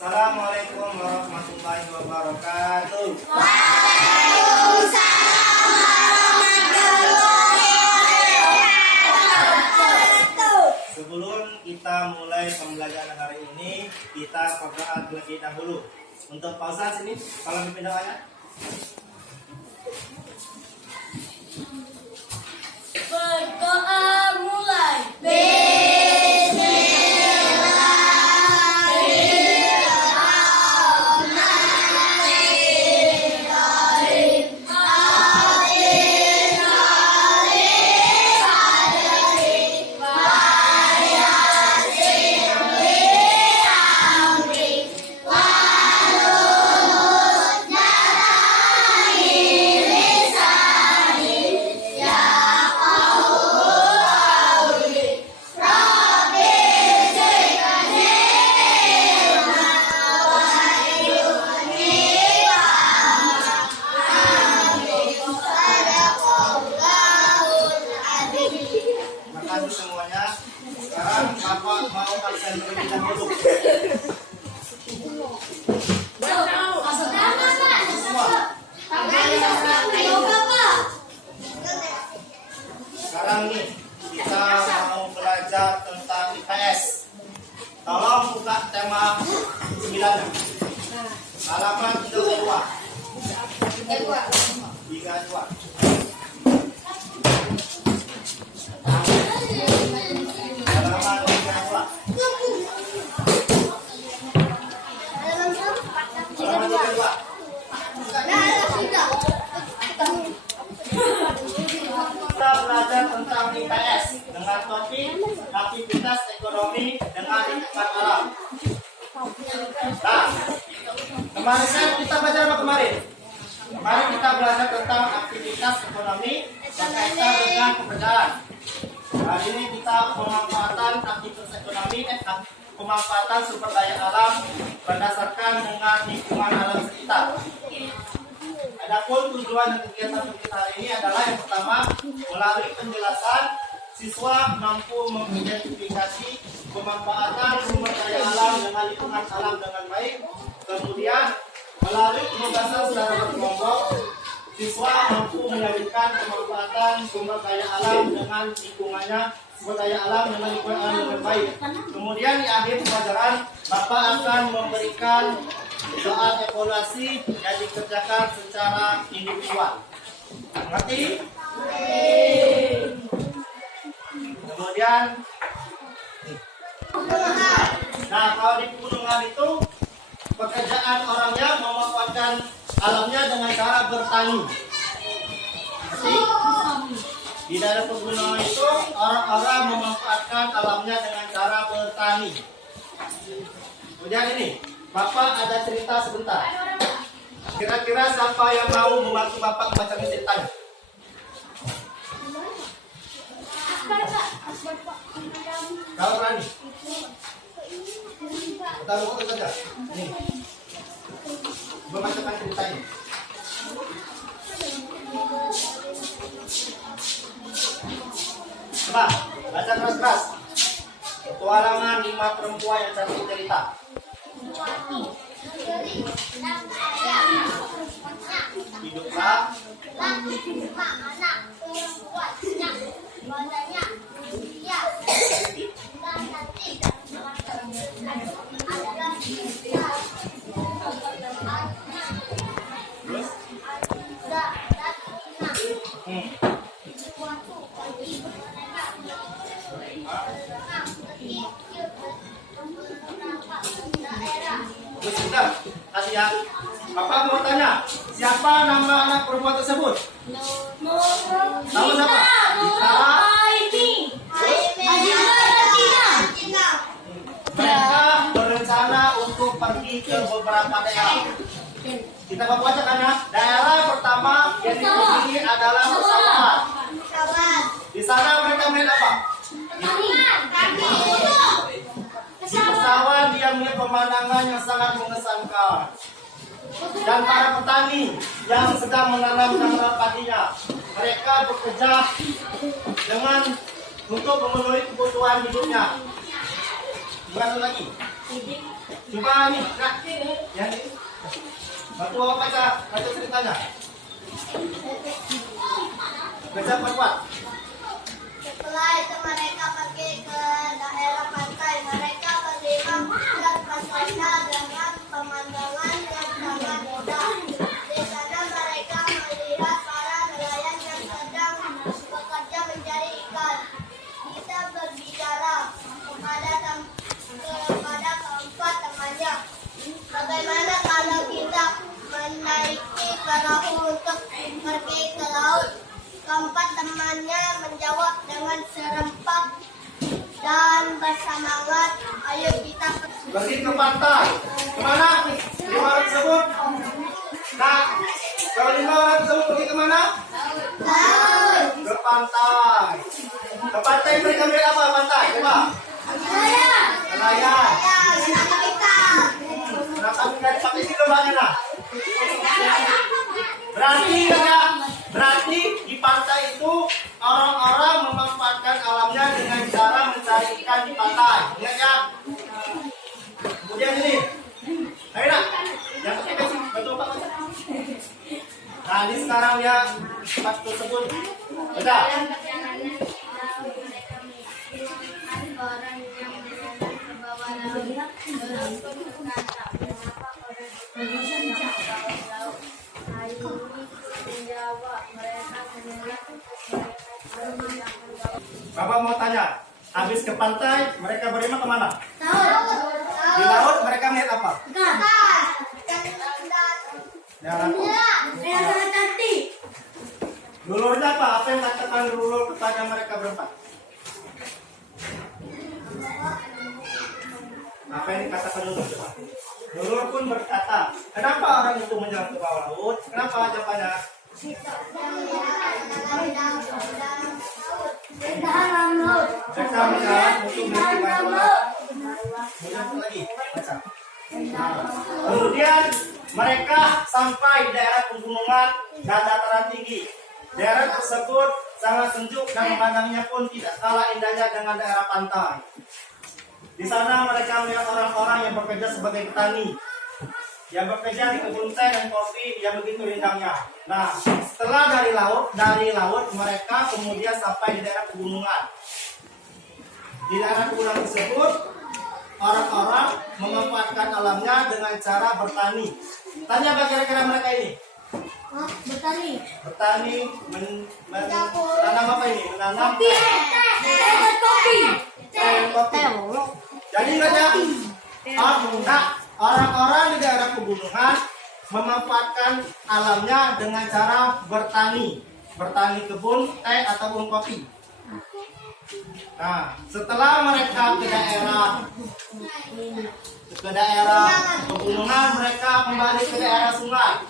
Assalamualaikum warahmatullahi wabarakatuh. Waalaikumsalam warahmatullahi wabarakatuh. Sebelum kita mulai pembelajaran hari ini, kita berdoa terlebih dahulu. Untuk Pak Ustaz sini, kalau dipindah ayat. Berdoa mulai. Makasih semuanya. Sekarang Bapak mau absen terlebih dahulu. Semua. Sekarang nih kita mau belajar tentang IPS. Tolong buka tema 9. Halaman 32. 32. Halaman 32. Halaman 32. Kita belajar tentang IPS dengan topik aktivitas ekonomi dengan lingkungan alam. Nah, kemarin kan kita belajar apa kemarin? Kemarin kita belajar tentang aktivitas ekonomi berkaitan dengan pekerjaan. Hari ini kita pemanfaatan aktivitas ekonomi, pemanfaatan sumber daya alam berdasarkan dengan lingkungan alam sekitar. Adapun tujuan dan kegiatan kita hari ini adalah yang pertama, melalui penjelasan siswa mampu mengidentifikasi pemanfaatan sumber daya alam dengan lingkungan alam dengan baik. Kemudian melalui penugasan secara berkelompok, siswa mampu menyalurkan pemanfaatan sumber daya alam dengan lingkungannya, sumber daya alam dengan lingkungan alam dengan baik. Kemudian di akhir pelajaran, Bapak akan memberikan soal evaluasi yang dikerjakan secara individual. Mengerti? Kemudian, nah kalau di pegunungan itu pekerjaan orangnya memanfaatkan alamnya dengan cara bertani. Jadi, di daerah pegunungan itu orang-orang memanfaatkan alamnya dengan cara bertani. Kemudian ini, Bapak ada cerita sebentar. Kira-kira siapa yang mau membantu Bapak membaca ceritanya? Kalau berani? Taruh foto saja. Nih. Membacakan ceritanya. Coba, baca keras-keras. Petualangan 5 perempuan yang cantik cerita. Hiduplah sudah, kasih ya. Bapak mau tanya, siapa nama anak perempuan tersebut? Nama siapa? Mereka berencana untuk pergi ke beberapa daerah. Kita bacakan ya. Daerah pertama yang dikunjungi adalah pesawat. Di sana mereka melihat apa? Di pesawat dia melihat pemandangan yang sangat mengesankan. Dan para petani yang sedang menanam tanaman padinya, mereka bekerja dengan untuk memenuhi kebutuhan hidupnya. Gimana lagi? Coba nih, Kak. Yang ini. Bantu baca ceritanya. Baca kuat. Setelah itu mereka pergi ke daerah pantai. Mereka menerima surat pasalnya dengan pemandangan yang sangat indah. Di sana mereka melihat para nelayan yang sedang bekerja mencari ikan. Kita berbicara kepada keempat temannya. Bagaimana kalau kita menaiki perahu untuk pergi ke laut? Keempat temannya menjawab dengan serempak dan bersemangat. Ayo kita Pergi ke pantai. Kemana? 5 orang tersebut. Nah, kalau 5 orang tersebut pergi kemana? laut. Ke pantai. Ke pantai mereka melihat apa pantai? Coba. Nelayan. Nelayan. Kita. Kenapa tidak dipakai di mana? Berarti di pantai itu orang-orang memanfaatkan alamnya dengan cara mencari ikan di pantai. Ingat ya? Kemudian ini, ayo nak, yang ketiga sih, bantu Pak. Nah, ini sekarang ya pas tersebut, udah. Bapak mau tanya, habis ke pantai, mereka berlima kemana? Di laut mereka melihat apa? Darat. Dulurnya apa? Apa yang katakan dulur kepada mereka berempat? Apa yang dikatakan dulur? Dulur pun berkata, kenapa orang itu menjalan ke bawah laut? Kenapa jawabannya? Mereka menjalan untuk mencari laut. Kemudian lagi, baca. Kemudian mereka sampai di daerah pegunungan dan dataran tinggi. Daerah tersebut sangat sejuk dan memandangnya pun tidak kalah indahnya dengan daerah pantai. Di sana mereka melihat orang-orang yang bekerja sebagai petani, yang bekerja di kebun teh dan kopi yang begitu rindangnya. Nah, setelah dari laut mereka kemudian sampai di daerah pegunungan. Di daerah pegunungan tersebut orang-orang memanfaatkan alamnya dengan cara bertani. Tanya apa kira-kira mereka ini? Bertani, menanam apa ini? Menanam kopi. Jadi orang-orang di daerah pegunungan memanfaatkan alamnya dengan cara bertani kebun teh ataupun kopi. Nah, setelah mereka ke daerah pegunungan, mereka kembali ke daerah sungai.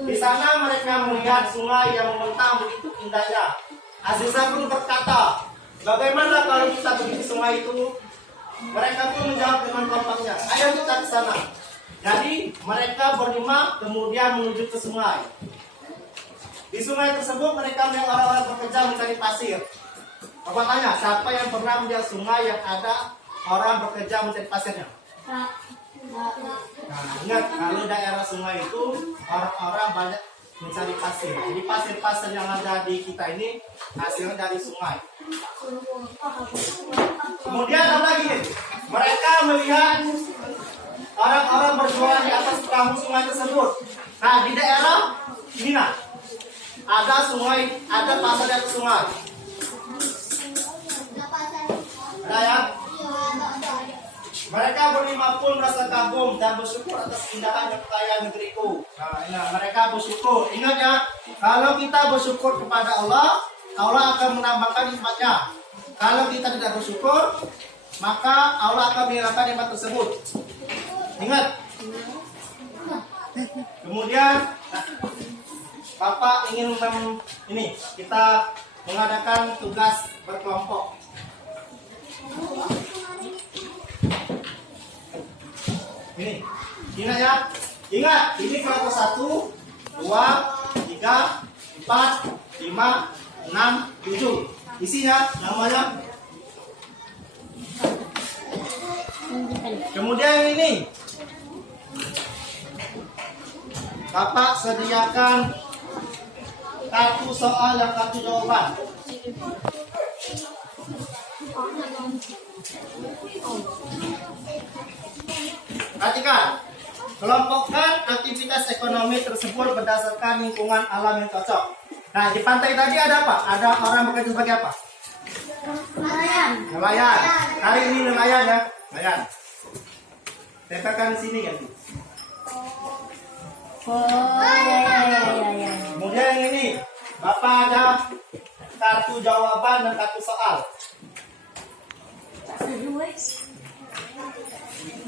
Di sana mereka melihat sungai yang membentang begitu indahnya. Aziza pun berkata, bagaimana kalau kita pergi ke sungai itu? Mereka pun menjawab dengan kompaknya, ayo kita ke sana. Jadi mereka berlima kemudian menuju ke sungai. Di sungai tersebut mereka melihat orang-orang bekerja mencari pasir. Bapak tanya, siapa yang pernah melihat sungai yang ada orang bekerja mencari pasirnya? Nah, ingat kalau daerah sungai itu orang-orang banyak mencari pasir. Jadi pasir-pasir yang ada di kita ini hasilnya dari sungai. Kemudian apa lagi? Mereka melihat orang-orang berjualan di atas perahu sungai tersebut. Nah, di daerah ini ada sungai, ada pasar di atas sungai. Ada ya? Mereka berlima pun merasa kagum dan bersyukur atas keindahan dan kekayaan negeriku. Nah, mereka bersyukur. Ingat ya, kalau kita bersyukur kepada Allah, Allah akan menambahkan nikmatnya. Kalau kita tidak bersyukur, maka Allah akan menghilangkan nikmat tersebut. Ingat. Kemudian, Bapak ingin kita mengadakan tugas berkelompok. Ini, ingat ya, ingat ini kelompok 1, 2, 3, 4, 5, 6, 7. Isinya namanya Kemudian yang ini. Bapak sediakan kartu soal dan kartu jawaban. Perhatikan, kelompokkan aktivitas ekonomi tersebut berdasarkan lingkungan alam yang cocok. Nah, di pantai tadi ada apa? Ada orang bekerja sebagai apa? Nelayan. Hari ini nelayan ya, nelayan. Tepakan sini kan. Kemudian yang ini, Bapak ada kartu jawaban dan kartu soal.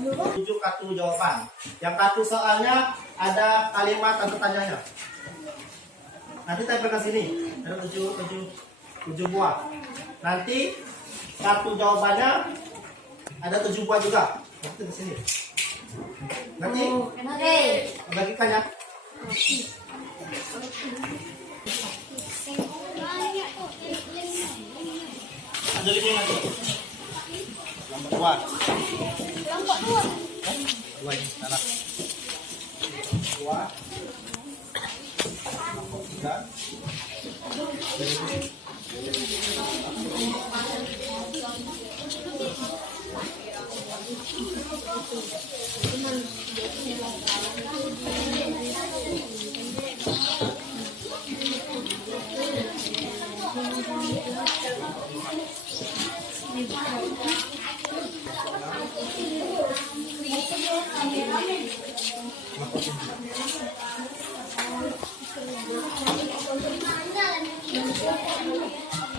7 kartu jawaban. Yang kartu soalnya ada kalimat tanda tanyanya. Nanti tempelkan sini. Ada 7 buah. Nanti kartu jawabannya ada 7 buah juga. Nanti di sini. Nanti bagikan ya. Ada lagi nanti. Nomor 2. 2 ini salah. 2. Nomor 3.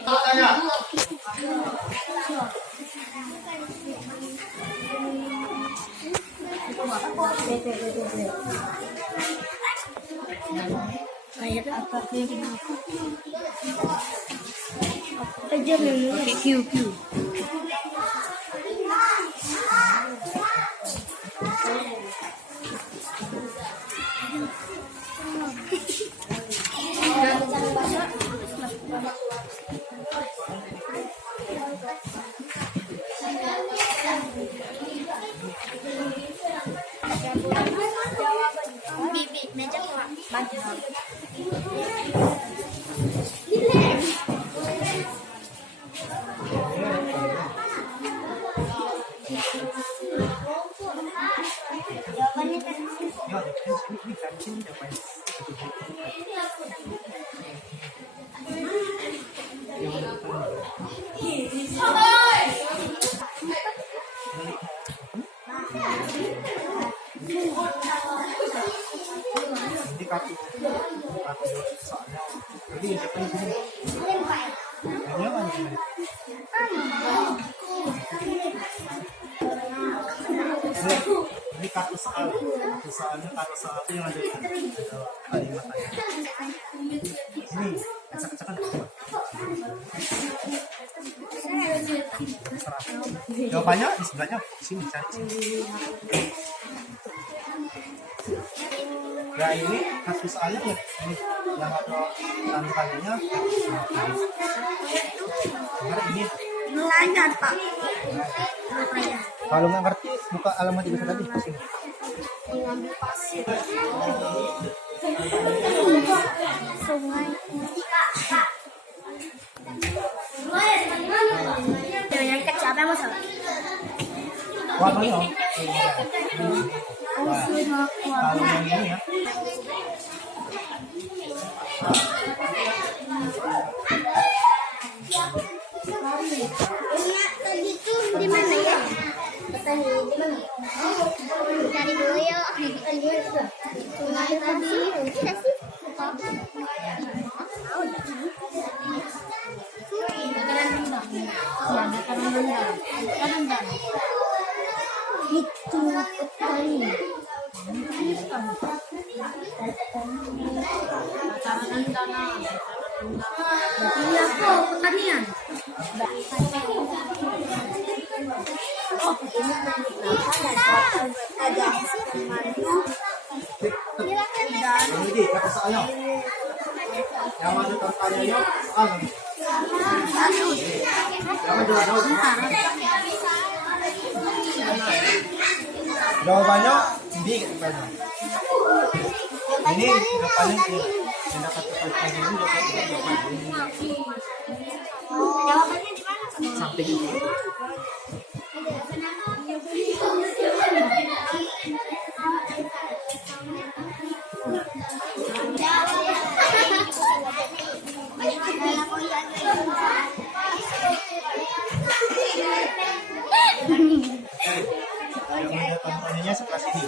Tanya. Bibit meja maju. Jawabannya Ini kartu soalnya. Jadi yang depan sini. Ini apa sih? Ini kartu soal. Kartu soalnya kartu soal itu yang ada kalimat tadi. Ini acak-acakan. Jawabannya di sebelahnya di sini cari. Ya ini kartu soalnya ya ini yang ada tanda-tandanya. Ini nelayan, Pak. kalau nggak ngerti buka alamat juga tadi di sini. Mengambil pasir. Sungai. Yang kecil apa masalah? Warnanya kalau yang ini ya. Tadi tuh di mana ya? Petani di mana? Cari dulu yuk. Sungai tadi. Tidak sih. Itu petani. Ini apa? Pertanian. Ada madu. Ini kata soalnya. Yang ada tandanya soal. Yang ada Jawabannya hindi banyak. Ini jawabannya pinaka-tepat ini jawabannya. Jawabannya di mana? Samping itu. Yang ada tontonannya sebelah sini.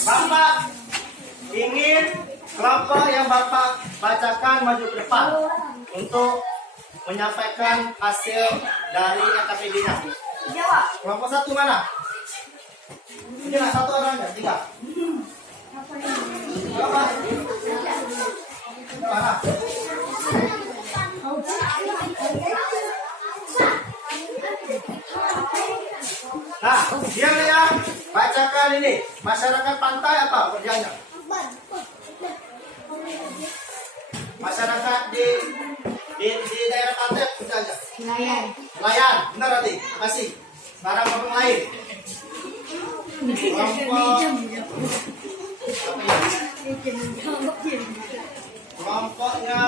Bapak ingin kelompok yang Bapak bacakan maju ke depan untuk menyampaikan hasil dari KKPD-nya. Jawab. Kelompok satu mana? Ini lah satu orang ya, tiga. Berapa? Mana? Nah, dia yang bacakan ini. Masyarakat pantai apa kerjanya? Masyarakat di daerah pantai apa kerjanya? Nelayan. Benar tadi. Makasih. Sekarang orang lain. Kelompoknya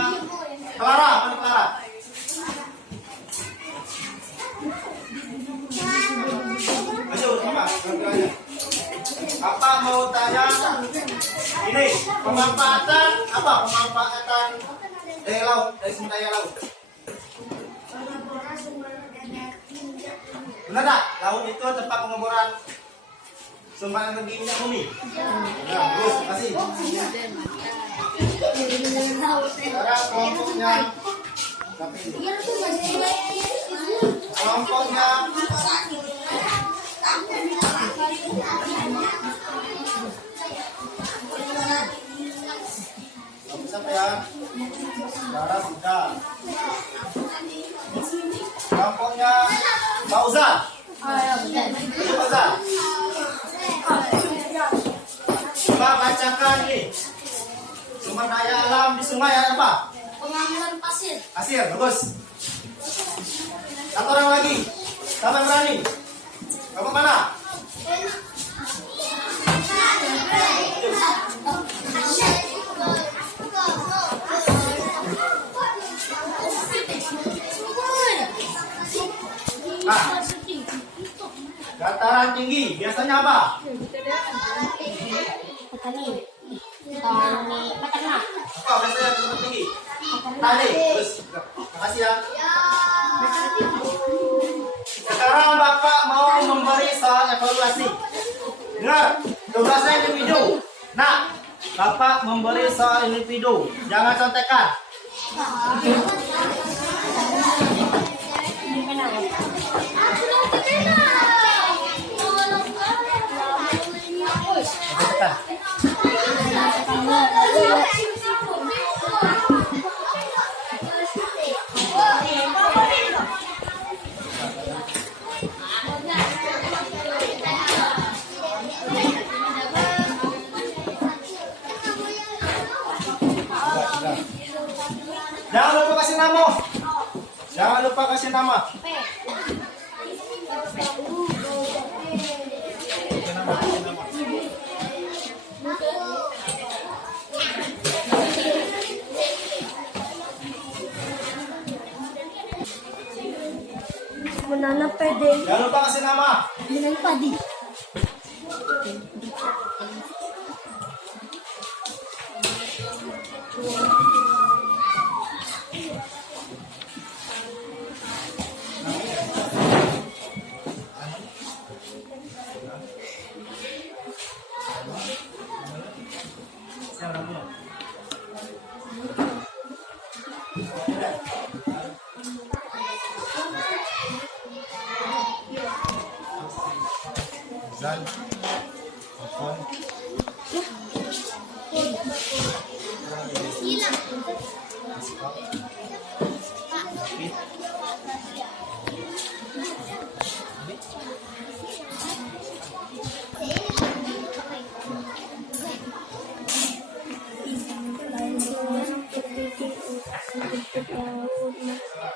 Clara. Mana Clara? Ayo, sama. Kerjanya. Apa mau tanya? Ini pemanfaatan apa? Pemanfaatan daya laut, dari sumber daya laut. Benar tak? Laut itu tempat pengeboran sumber energi minyak bumi. Nah, terus, kasih. Sekarang kelompoknya kelompoknya sampai ya. Darah sudah. Kelompoknya Bauza. Itu Bauza. Coba bacakan ini. Sumber daya alam di sungai ada apa? Pengambilan pasir. Pasir, bagus. Satu orang lagi. Siapa yang berani? Kamu mana? Nah, dataran tinggi biasanya apa? Petani. Peternak. Apa biasanya dataran tinggi? Tadi, terus. Makasih ya. Sekarang Bapak mau memberi soal evaluasi. Dengar, tugasnya individu. Nah, Bapak memberi soal individu. Jangan contekan. Contekan. Jangan lupa kasih nama. Jangan lupa kasih nama. Menanam pede. Jangan lupa kasih nama. Menanam padi. Zan, telepon. Hilang.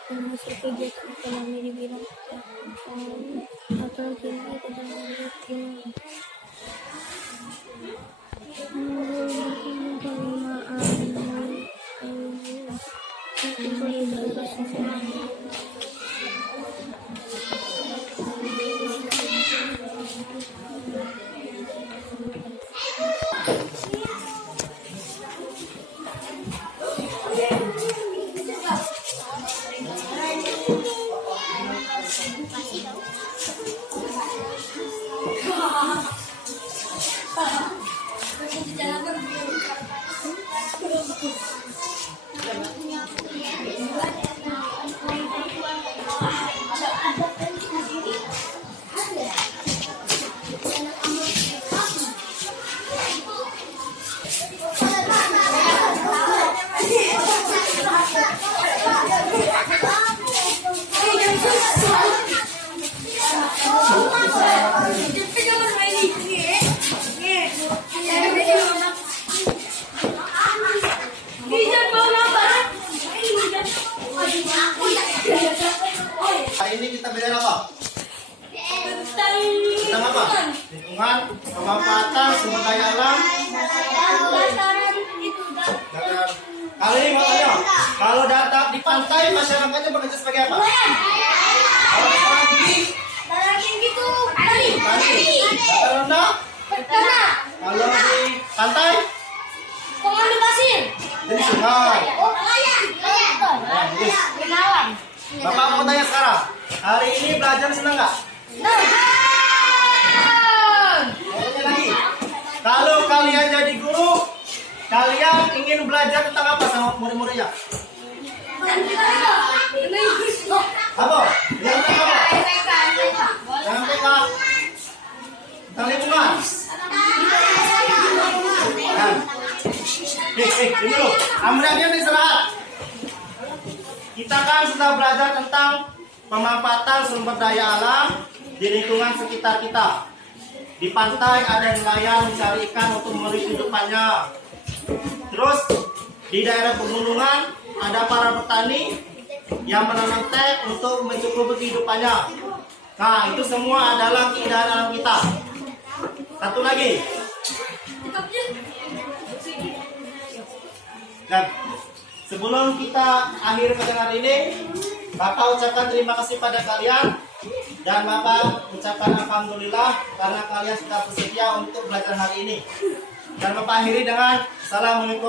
Termasuk kegiatan ekonomi di bidang kesehatan atau tinggi ketenagaan Hari ini kita belajar apa? Tentang apa? Lingkungan, pemanfaatan sumber daya alam. Kali ini makanya, kalau datang di pantai masyarakatnya bekerja sebagai apa? Kalau di tadi, dataran rendah. Kalau di pantai, jadi sungai. Bapak mau tanya sekarang, hari ini belajar senang nggak? Mau tanya lagi, kalau kalian jadi guru, kalian ingin belajar tentang apa sama murid-muridnya? Apa? Yang tentang apa? Yang tentang lingkungan. Ini dulu, ambilnya istirahat. Kita kan sudah belajar tentang pemanfaatan sumber daya alam di lingkungan sekitar kita. Di pantai ada nelayan mencari ikan untuk memenuhi kehidupannya. Terus di daerah pegunungan ada para petani yang menanam teh untuk mencukupi kehidupannya. Nah, itu semua adalah keindahan alam kita. Satu lagi. Dan sebelum kita akhir pada hari ini, Bapak ucapkan terima kasih pada kalian dan Bapak ucapkan alhamdulillah karena kalian sudah bersedia untuk belajar hari ini. Dan Bapak akhiri dengan Assalamualaikum.